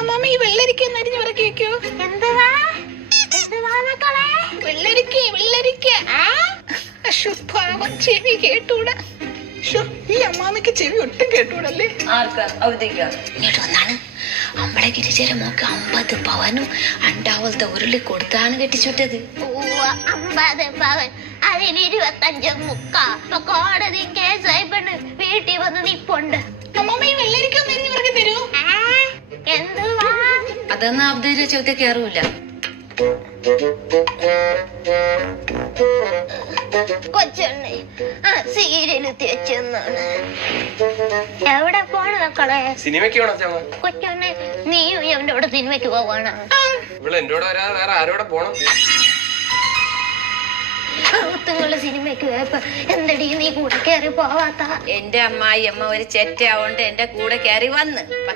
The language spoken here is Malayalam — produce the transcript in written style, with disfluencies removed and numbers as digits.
അമ്മാമ ഈ വെള്ളരിക്ക എന്നരിഞ്ഞ് പറക്കി വെക്കോ. എന്തുവാ മക്കളെ? വെള്ളരിക്ക പാവം ചെവി കേട്ടൂടാ. ഈ അമ്മാമയ്ക്ക് ചെവി ഒട്ടും കേട്ടൂടല്ലേ. ഇങ്ങോട്ട് വന്നാണ് നമ്മളെ ഗിരിജര മോക്ക് 50 പവനും 2 ഉരുളി കൊടുത്താണ് കെട്ടിച്ചുവിട്ടത്. 50 പവൻ അതിന് 25 മുക്ക. ഇപ്പൊ കോടതി കേസായി പെണ്ണ് വീട്ടിൽ വന്ന് നിപ്പുണ്ട്. അമ്മാമ ഈ വെള്ളരിക്ക എന്നരിഞ്ഞ് പറക്കി തരൂ. എന്തുവാ അതൊന്നും അവധി ചോദ്യ കയറൂല. കൊച്ചണ്ണി സീരിയല് തെച്ചെന്നാണ്. എവിടെ പോണ മക്കളെ? സിനിമയ്ക്ക് കൊച്ചണ്ണി നീയും എവിടെ ഇവിടെ സിനിമയ്ക്ക് പോവാണ്? ഇവിടെ എന്റെ കൂടെ വരാതെ വേറെ ആരോടെ പോണം? നിങ്ങള് സിനിമയ്ക്ക് പോയപ്പോ എന്തടി നീ കൂടെ കയറി പോവാത്ത? എന്റെ അമ്മായി അമ്മ ഒരു ചെറ്റയാവോണ്ട് എന്റെ കൂടെ കയറി വന്ന്.